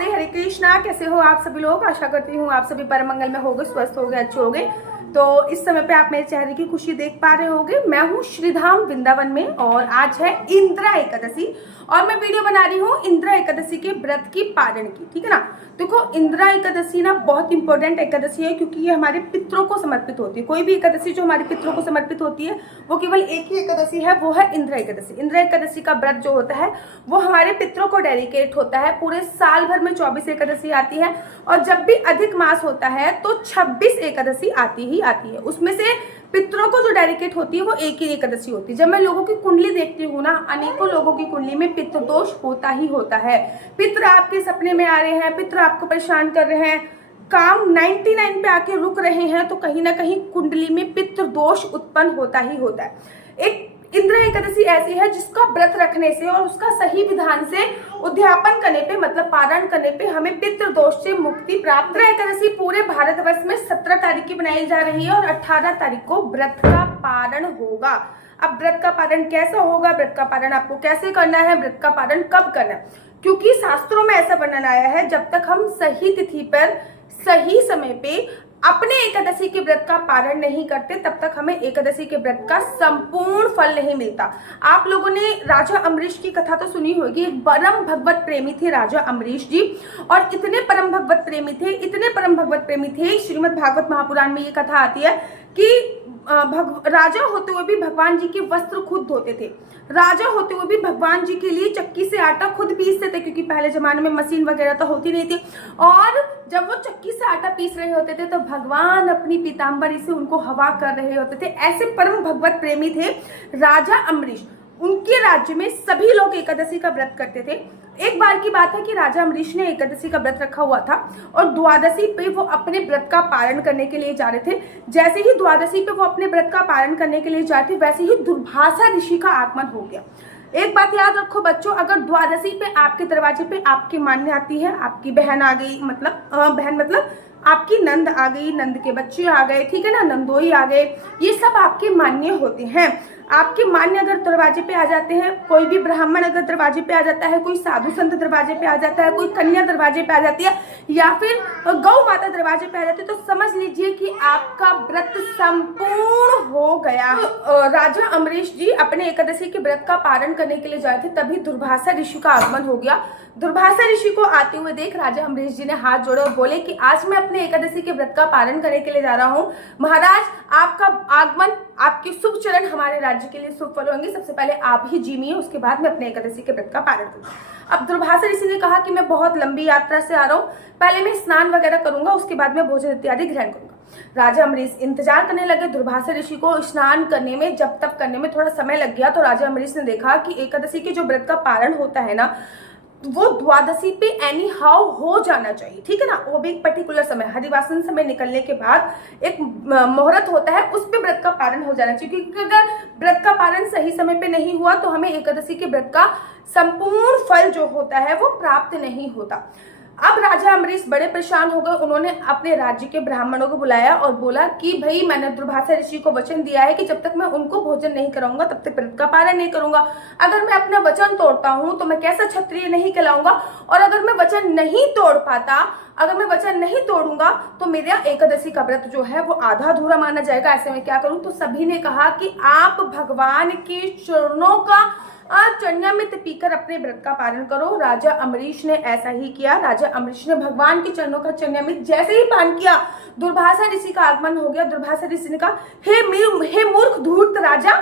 राधे, हरे कृष्णा। कैसे हो आप सभी लोग? आशा करती हूँ आप सभी परम मंगल में होगे, स्वस्थ होगे, अच्छे होगे। तो इस समय पे आप मेरे चेहरे की खुशी देख पा रहे होगे। मैं हूँ श्रीधाम वृंदावन में और आज है इंद्रा एकादशी और मैं वीडियो बना रही हूँ इंद्रा एकादशी के व्रत की पारण की। ठीक है ना। देखो, इंद्रा एकादशी ना बहुत इंपॉर्टेंट एकादशी है क्योंकि ये हमारे पितरों को समर्पित होती है। कोई भी एकादशी जो हमारे पितरों को समर्पित होती है वो केवल एक ही एकादशी है, वो है इंद्रा एकादशी। इंद्रा एकादशी का व्रत जो होता है वो हमारे पितरों को डेडिकेट होता है। पूरे साल भर में 24 एकादशी आती है और जब भी अधिक मास होता है तो 26 एकादशी आती ही आती है। उसमें से पितरों को जो डेडिकेट होती है वो एक ही एकादशी होती है। जब मैं लोगों की कुंडली देखती हूँ ना, अनेकों लोगों की कुंडली में पितृ दोष होता ही होता है। पितृ आपके सपने में आ रहे हैं, पितृ आपको परेशान कर रहे हैं, काम 99 पे आके रुक रहे हैं, तो कहीं ना कहीं कुंडली में पितृ दोष उत्पन्न होता ही होता है। एक इंद्रा एकादशी ऐसी है जिसका व्रत रखने से और उसका सही विधान से उद्यापन करने पे, मतलब पारण करने पे हमें पितृ दोष से मुक्ति प्राप्त। इंद्रा एकादशी पूरे भारतवर्ष में 17 तारीख की बनाई जा रही है और 18 तारीख को व्रत का पारण होगा। अब व्रत का पारण कैसा होगा, व्रत का पारण आपको कैसे करना है, व्रत का पारण कब करना है, क्योंकि शास्त्रों में ऐसा वर्णन आया है जब तक हम सही तिथि पर सही समय पे अपने एकादशी के व्रत का पारण नहीं करते तब तक हमें एकादशी के व्रत का संपूर्ण फल नहीं मिलता। आप लोगों ने राजा अम्बरीश की कथा तो सुनी होगी। एक परम भगवत प्रेमी थे राजा अम्बरीश जी, और इतने परम भगवत प्रेमी थे, इतने परम भगवत प्रेमी थे, श्रीमद् भागवत महापुराण में ये कथा आती है कि राजा होते हुए भी भगवान जी के वस्त्र खुद धोते थे। राजा होते हुए भी भगवान जी के लिए चक्की से आटा खुद पीसते थे, क्योंकि पहले जमाने में मशीन वगैरह तो होती नहीं थी। और जब वो चक्की से आटा पीस रहे होते थे तो भगवान अपनी पीताम्बरी से उनको हवा कर रहे होते थे। ऐसे परम भगवत प्रेमी थे राजा अम्बरीश। उनके राज्य में सभी लोग एकादशी का व्रत करते थे। एक बार की बात है कि राजा अम्बरीश ने एकादशी का व्रत रखा हुआ था और द्वादशी पे वो अपने व्रत का पारण करने के लिए जा रहे थे। जैसे ही द्वादशी पे वो अपने व्रत का पारण करने के लिए जाते, वैसे ही दुर्वासा ऋषि का आगमन हो गया। एक बात याद रखो बच्चों, अगर द्वादशी पे आपके दरवाजे पे आपकी मान्य आती है, आपकी बहन आ गई, बहन मतलब आपकी नंद आ गई, नंद के बच्चे आ गए, ठीक है ना, नंदोई आ गए, ये सब आपके मान्य होते हैं। आपके मान्य अगर दरवाजे पे आ जाते हैं, कोई भी ब्राह्मण अगर दरवाजे पे आ जाता है, कोई साधु संत दरवाजे पे आ जाता है, कोई कन्या दरवाजे पे आ जाती है, या फिर गौ माता दरवाजे पे आ जाती है, तो समझ लीजिए कि आपका व्रत संपूर्ण हो गया। राजा अम्बरीश जी अपने एकादशी के व्रत का पारण करने के लिए जाए थे, तभी दुर्वासा ऋषि का आगमन हो गया। दुर्वासा ऋषि को आते हुए देख राजा अम्बरीश जी ने हाथ जोड़े और बोले कि आज मैं अपने एकादशी के व्रत का पारण करने के लिए जा रहा हूँ। महाराज, आपका आगमन, आपके शुभ चरण हमारे राज्य के लिए शुभ फल होंगे। सबसे पहले आप ही जीमिए, उसके बाद मैं अपने एकादशी के व्रत का पारण करूंगा। अब दुर्वासा ऋषि ने कहा कि मैं बहुत लंबी यात्रा से आ रहा हूँ, पहले मैं स्नान वगैरह करूंगा, उसके बाद मैं भोजन इत्यादि ग्रहण करूंगा। राजा अम्बरीश इंतजार करने लगे दुर्वासा ऋषि को स्नान करने में। जब तक करने में थोड़ा समय लग गया तो राजा अम्बरीश ने देखा कि एकादशी के जो व्रत का पारण होता है ना, वो द्वादशी पे एनी हाउ हो जाना चाहिए, ठीक है ना। वो भी एक पर्टिकुलर समय, हरिवासन समय निकलने के बाद एक मुहूर्त होता है, उस पे व्रत का पारण हो जाना चाहिए, क्योंकि अगर व्रत का पारण सही समय पे नहीं हुआ तो हमें एकादशी के व्रत का संपूर्ण फल जो होता है वो प्राप्त नहीं होता। अब राजा अम्बरीश बड़े परेशान हो गए। उन्होंने अपने राज्य के ब्राह्मणों को बुलाया और बोला कि भाई, मैंने दुर्वासा ऋषि को वचन दिया है कि जब तक मैं उनको भोजन नहीं कराऊंगा तब तक व्रत का पारण नहीं करूंगा। अगर मैं अपना वचन तोड़ता हूं तो मैं कैसा क्षत्रिय नहीं कहलाऊंगा, और अगर मैं वचन नहीं तोड़ पाता, अगर मैं वचन नहीं तोड़ूंगा तो मेरा एकादशी का व्रत जो है वो आधा अधूरा माना जाएगा। ऐसे में क्या करूं? तो सभी ने कहा कि आप भगवान के चरणों का चरणामृत पीकर अपने व्रत का पालन करो। राजा अम्बरीश ने ऐसा ही किया। राजा अम्बरीश ने भगवान के चरणों का चरणामृत जैसे ही पान किया, दुर्वासा ऋषि का आगमन हो गया। दुर्वासा ऋषि ने कहा, हे मूर्ख धूर्त राजा,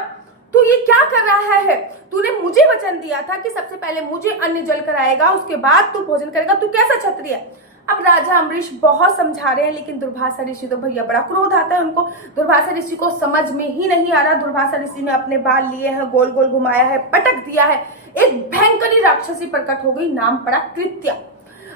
तू ये क्या कर रहा है? तूने मुझे वचन दिया था कि सबसे पहले मुझे अन्न जल कराएगा, उसके बाद तू भोजन करेगा, तू कैसा क्षत्रिय है? अब राजा अम्बरीश बहुत समझा रहे हैं, लेकिन दुर्वासा ऋषि तो भैया बड़ा क्रोध आता है उनको। दुर्वासा ऋषि को समझ में ही नहीं आ रहा। दुर्वासा ऋषि ने अपने बाल लिए हैं, गोल गोल घुमाया है, पटक दिया है, एक भयंकरी राक्षसी प्रकट हो गई, नाम पड़ा कृत्या।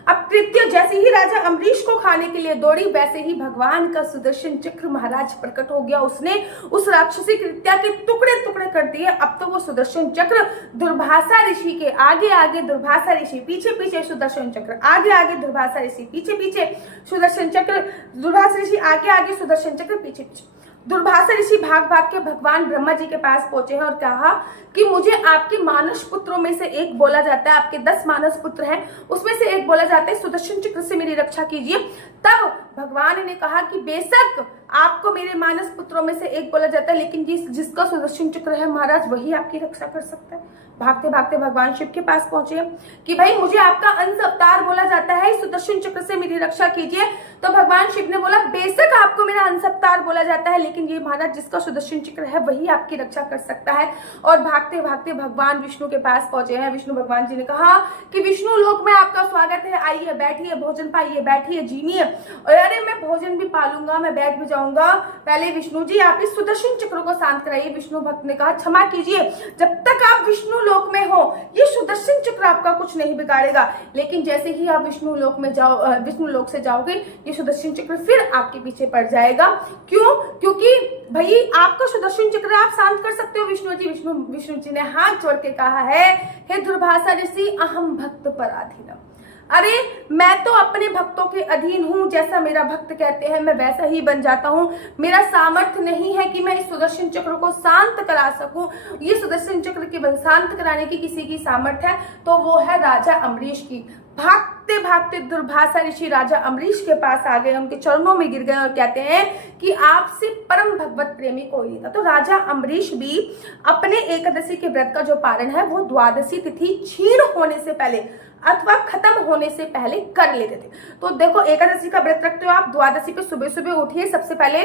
अब कृत्य जैसे ही राजा अम्बरीश को खाने के लिए दौड़ी, वैसे ही भगवान का सुदर्शन चक्र महाराज प्रकट हो गया। उसने उस राक्षसी कृत्या के टुकड़े टुकड़े कर दिए। अब तो वो सुदर्शन चक्र दुर्वासा ऋषि के आगे आगे, दुर्वासा ऋषि पीछे पीछे, सुदर्शन चक्र आगे आगे, दुर्वासा ऋषि पीछे पीछे, सुदर्शन चक्र, दुर्वासा ऋषि आगे आगे, सुदर्शन चक्र पीछे पीछे। दुर्वासा ऋषि भाग भाग के भगवान ब्रह्मा जी के पास पहुंचे हैं और कहा कि मुझे आपके मानस पुत्रों में से एक बोला जाता है, आपके 10 मानस पुत्र हैं, उसमें से एक बोला जाता है, सुदर्शन चक्र से मेरी रक्षा कीजिए। तब भगवान ने कहा कि बेशक आपको मेरे मानस पुत्रों में से एक बोला जाता है, लेकिन जिसका सुदर्शन चक्र है महाराज, वही आपकी रक्षा कर सकता है। भागते भागते भगवान शिव के पास पहुंचे कि भाई मुझे आपका अंश अवतार बोला जाता है, सुदर्शन चक्र से मेरी रक्षा कीजिए। तो भगवान शिव ने बोला बेशक आपको मेरा अंश अवतार बोला जाता है, लेकिन ये महाराज जिसका सुदर्शन चक्र है वही आपकी रक्षा कर सकता है। और भागते भागते भगवान विष्णु के पास पहुंचे हैं। विष्णु भगवान जी ने कहा कि विष्णु लोक में आपका स्वागत है, आइए बैठिए, भोजन पाइए, बैठिए, जीनिए। और अरे मैं भोजन भी पालूंगा, मैं बैठ भी जाऊंगा, पहले विष्णु जी आप इस सुदर्शन चक्र को शांत कराइए। विष्णु भक्त ने कहा क्षमा कीजिए, जब तक आप विष्णु लोक में हो ये सुदर्शन चक्र आपका कुछ नहीं बिगाड़ेगा, लेकिन जैसे ही आप विष्णु लोक में जाओ, विष्णु लोक से जाओगे, ये सुदर्शन चक्र फिर आपके पीछे पड़ जाएगा। क्यों? क्योंकि भाई आपका सुदर्शन चक्र आप शांत कर सकते हो विष्णु जी। विष्णु जी ने हाथ जोड़ के कहा है, हे दुर्वासा ऋषि अहम भक्त पराधीनम, अरे मैं तो अपने भक्तों के अधीन हूं, जैसा मेरा भक्त कहते हैं मैं वैसा ही बन जाता हूं। मेरा सामर्थ्य नहीं है कि मैं इस सुदर्शन चक्र को शांत करा सकूं। ये सुदर्शन चक्र केवल शांत कराने की किसी की सामर्थ्य है तो वो है राजा अम्बरीश की। भागते भागते दुर्वासा ऋषि राजा अम्बरीश के पास आ गए, उनके चरणों में गिर गए और कहते हैं कि आपसे परम भगवत प्रेमी कोई नहीं था। तो राजा अम्बरीश भी अपने एकादशी के व्रत का जो पारण है वो द्वादशी तिथि क्षीण होने से पहले अथवा खत्म होने से पहले कर लेते थे। तो देखो एकादशी का व्रत रखते हो आप, द्वादशी पे सुबह सुबह उठिए, सबसे पहले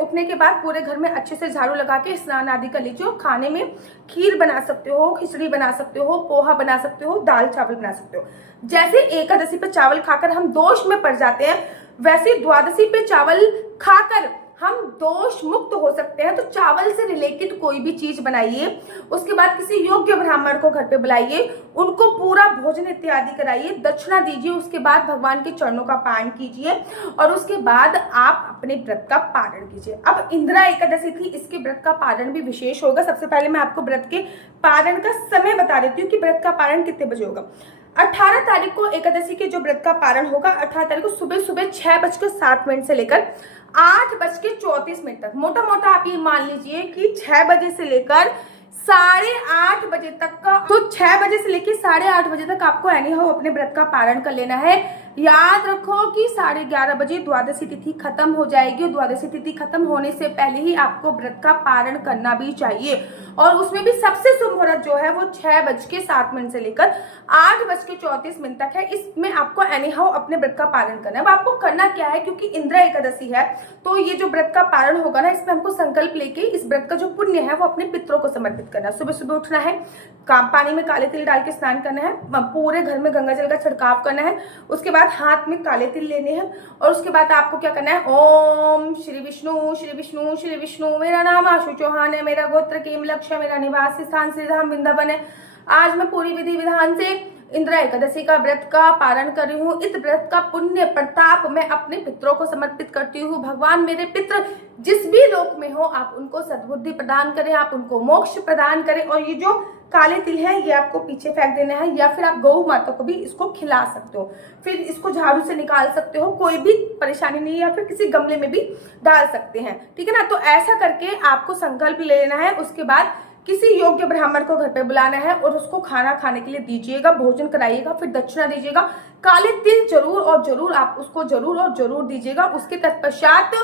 उठने के बाद पूरे घर में अच्छे से झाड़ू लगा के स्नान आदि कर लीजिए। और खाने में खीर बना सकते हो, खिचड़ी बना सकते हो, पोहा बना सकते हो, दाल चावल बना सकते हो। जैसे एकादशी पे चावल खाकर हम दोष में पड़ जाते हैं, वैसे द्वादशी पे चावल खाकर हम दोष मुक्त हो सकते हैं। तो चावल से रिलेटेड कोई भी चीज बनाइए, उसके बाद किसी योग्य ब्राह्मण को घर पे बुलाइए, उनको पूरा भोजन इत्यादि कराइए, दक्षिणा दीजिए, उसके बाद भगवान के चरणों का पारण कीजिए और उसके बाद आप अपने व्रत का पारण कीजिए। अब इंदिरा एकादशी थी, इसके व्रत का पारण भी विशेष होगा। सबसे पहले मैं आपको व्रत के पारण का समय बता देती हूँ कि व्रत का पारण कितने बजे होगा। 18 तारीख को एकादशी के जो व्रत का पारण होगा, 18 तारीख को सुबह सुबह 6:07 से लेकर 8:34 तक, मोटा मोटा आप ये मान लीजिए कि 6 बजे से लेकर 8:30 बजे तक का, तो 6 बजे से लेकर 8:30 बजे तक आपको एनी हाउ अपने व्रत का पारण कर लेना है। याद रखो कि 11:30 बजे द्वादशी तिथि खत्म हो जाएगी और द्वादशी तिथि खत्म होने से पहले ही आपको व्रत का पारण करना भी चाहिए। और उसमें भी सबसे शुभ मुहूर्त जो है वो 6:07 से लेकर 8:34 तक है। इसमें आपको एनी हाउ अपने व्रत का पारण करना है। अब आपको करना क्या है, क्योंकि इंदिरा एकादशी है तो ये जो व्रत का पारण होगा ना, इसमें हमको संकल्प लेके इस व्रत का जो पुण्य है वो अपने पितरों को समर्पित करना है। सुबह सुबह उठना है, पानी में काले तिल डाल के स्नान करना है, पूरे घर में गंगा जल का छिड़काव करना है, उसके बाद हाथ में काले तिल लेने हैं और उसके बाद आपको क्या करना है, ओम श्री विष्णु श्री विष्णु श्री विष्णु, मेरा नाम आशु चौहान है, मेरा गोत्र केम लक्ष्य, मेरा निवास स्थान श्रीधाम वृंदावन है। आज मैं पूरी विधि विधान से इंदिरा एकादशी का व्रत का पारण कर रही हूँ। इस व्रत का पुण्य प्रताप मैं अपने पितरों को समर्पित करती हूँ। भगवान मेरे पितर जिस भी लोक में हो आप उनको सद्बुद्धि प्रदान करें, आप उनको मोक्ष प्रदान करें। और ये जो काले तिल है ये आपको पीछे फेंक देना है, या फिर आप गौ माता को भी इसको खिला सकते हो, फिर इसको झाड़ू से निकाल सकते हो, कोई भी परेशानी नहीं है, या फिर किसी गमले में भी डाल सकते हैं, ठीक है ना। तो ऐसा करके आपको संकल्प ले लेना है। उसके बाद किसी योग्य ब्राह्मण को घर पे बुलाना है और उसको खाना खाने के लिए दीजिएगा, भोजन कराइएगा, फिर दक्षिणा दीजिएगा। काले तिल जरूर और जरूर आप उसको जरूर और जरूर दीजिएगा। उसके तत्पश्चात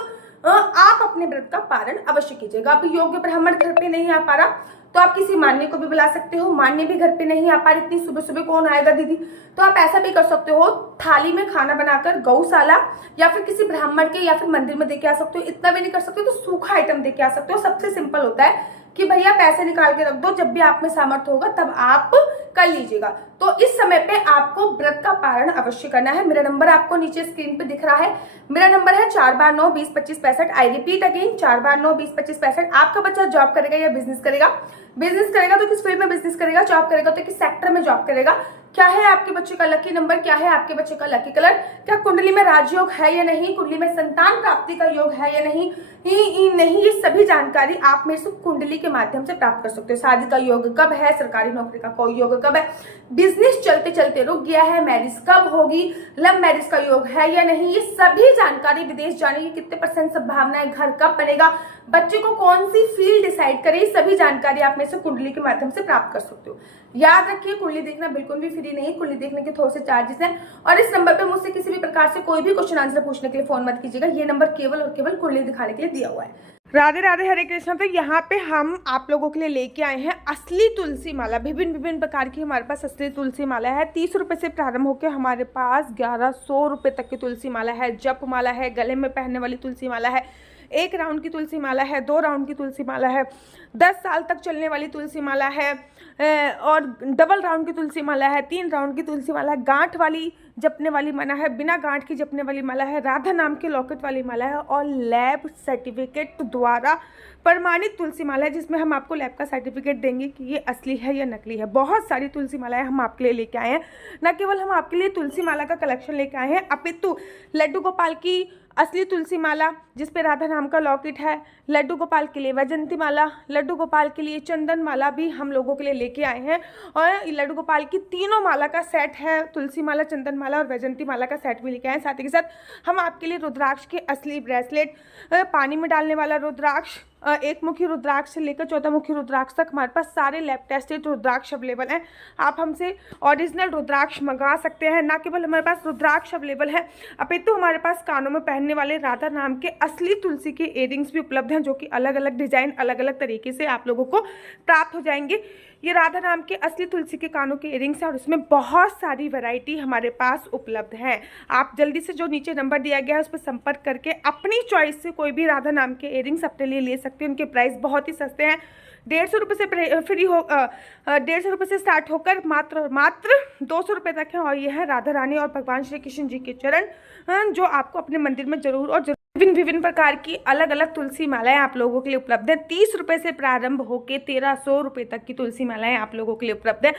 आप अपने व्रत का पारण अवश्य कीजिएगा। अब योग्य ब्राह्मण घर पे नहीं आ पा रहा तो आप किसी मान्य को भी बुला सकते हो। मान्य भी घर पे नहीं आ पा रही, इतनी सुबह सुबह कौन आएगा दीदी, तो आप ऐसा भी कर सकते हो, थाली में खाना बनाकर गौशाला या फिर किसी ब्राह्मण के या फिर मंदिर में दे के आ सकते हो। इतना भी नहीं कर सकते तो सूखा आइटम दे के आ सकते हो। सबसे सिंपल होता है कि भैया पैसे निकाल के रख दो, जब भी आप में सामर्थ्य होगा तब आप कर लीजिएगा। तो इस समय पे आपको व्रत का पारण अवश्य करना है। मेरा नंबर आपको नीचे स्क्रीन पे दिख रहा है। मेरा नंबर है 4/9-20-25-65। I repeat again 4/9-20-25-65। आपका बच्चा जॉब करेगा या बिजनेस करेगा? बिजनेस करेगा तो किस फील्ड में बिजनेस करेगा? जॉब करेगा तो किस सेक्टर में जॉब करेगा? क्या है आपके बच्चे का लकी नंबर, क्या है आपके बच्चे का लकी कलर, क्या कुंडली में राजयोग है या नहीं, कुंडली में संतान प्राप्ति का योग है या नहीं, नहीं, ये सभी जानकारी आप मेरे से कुंडली के माध्यम से प्राप्त कर सकते हो। शादी का योग कब है, सरकारी नौकरी का कोई योग कब है, बिजनेस चलते चलते रुक गया है, मैरिज कब होगी, लव मैरिज का योग है या नहीं, ये सभी जानकारी, विदेश जाने की कितने % संभावना है, घर कब बनेगा, बच्चे को कौन सी फील्ड डिसाइड करे, ये सभी जानकारी आप मेरे से कुंडली के माध्यम से प्राप्त कर सकते हो। याद रखिए, कुंडली देखना बिल्कुल भी फ्री नहीं, कुंडली देखने के थोड़े से चार्जेस हैं। और इस नंबर पे मुझसे किसी भी प्रकार से कोई भी क्वेश्चन आंसर पूछने के लिए फोन मत कीजिएगा, ये नंबर केवल और केवल कुंडली दिखाने के लिए दिया हुआ है। राधे राधे, हरे कृष्णा। तो यहाँ पे हम आप लोगों के लिए लेके आए हैं असली तुलसी माला। विभिन्न प्रकार की हमारे पास असली तुलसी माला है। 30 रुपए से प्रारंभ होकर हमारे पास 1100 रुपए तक की तुलसी माला है। जप माला है, गले में पहनने वाली तुलसी माला है, 1 राउंड की तुलसी माला है, 2 राउंड की तुलसी माला है, 10 साल तक चलने वाली तुलसी माला है, और डबल राउंड की तुलसी माला है, 3 राउंड की तुलसी माला है, गांठ वाली जपने वाली माला है, बिना गांठ की जपने वाली माला है, राधा नाम के लॉकेट वाली माला है, और लैब सर्टिफिकेट द्वारा प्रमाणित तुलसी माला है, जिसमें हम आपको लैब का सर्टिफिकेट देंगे कि ये असली है या नकली है। बहुत सारी तुलसी मालाएं हम आपके लिए लेके आए हैं। न केवल हम आपके लिए तुलसी माला का कलेक्शन लेके आए हैं, अपितु लड्डू गोपाल की असली तुलसी माला जिसपे राधा नाम का लॉकेट है, लड्डू गोपाल के लिए वैजंती माला, लड्डू गोपाल के लिए चंदन माला भी हम लोगों के लिए लेके आए हैं। और लड्डू गोपाल की तीनों माला का सेट है, तुलसी माला, चंदन माला और वैजंती माला का सेट भी लेके आए हैं। साथ ही के साथ हम आपके लिए रुद्राक्ष के असली ब्रेसलेट, पानी में डालने वाला रुद्राक्ष, 1 मुखी रुद्राक्ष से लेकर 14 मुखी रुद्राक्ष तक हमारे पास सारे लैब टेस्टेड रुद्राक्ष अवेलेबल हैं। आप हमसे ओरिजिनल रुद्राक्ष मंगा सकते हैं। ना केवल हमारे पास रुद्राक्ष अवेलेबल है, अपितु हमारे पास कानों में पहनने वाले राधा नाम के असली तुलसी के इयररिंग्स भी उपलब्ध हैं, जो कि अलग अलग डिजाइन, अलग अलग तरीके से आप लोगों को प्राप्त हो जाएंगे। ये राधा नाम के असली तुलसी के कानों के इयररिंग्स हैं और इसमें बहुत सारी वैरायटी हमारे पास उपलब्ध है। आप जल्दी से जो नीचे नंबर दिया गया है उस पर संपर्क करके अपनी चॉइस से कोई भी राधा नाम के इयररिंग्स अपने लिए ले सकते हैं। उनके प्राइस बहुत ही सस्ते हैं, 150 रुपये से फ्री हो 150 रुपये से स्टार्ट होकर मात्र 200 रुपये तक है। और यह है राधा रानी और भगवान श्री कृष्ण जी के चरण, जो आपको अपने मंदिर में जरूर और विभिन्न प्रकार की अलग अलग तुलसी मालाएं आप लोगों के लिए उपलब्ध है। 30 रुपये से प्रारंभ होकर 1300 रुपये तक की तुलसी मालाएं आप लोगों के लिए उपलब्ध है।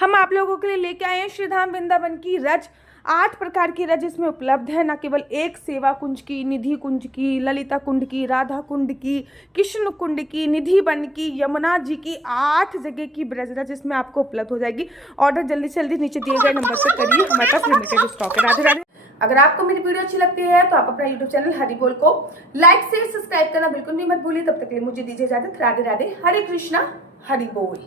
हम आप लोगों के लिए लेके आए हैं श्रीधाम वृंदावन की रज, 8 प्रकार की रज इसमें उपलब्ध है। न केवल एक सेवा कुंज की, निधि कुंज की, ललिता कुंड की, राधा कुंड की, कृष्ण कुंड की, निधि वन की, यमुना जी की, 8 जगह की ब्रज रज इसमें आपको उपलब्ध हो जाएगी। ऑर्डर जल्दी से जल्दी नीचे दिए गए नंबर पर करिए, हमारे पास लिमिटेड स्टॉक है। राधे राधे। अगर आपको मेरी वीडियो अच्छी लगती है तो आप अपना YouTube चैनल हरि बोल को लाइक शेयर सब्सक्राइब करना बिल्कुल भी मत भूलिए। तब तक के लिए मुझे दीजिए इजाजत। राधे राधे, हरे कृष्णा, हरि बोल।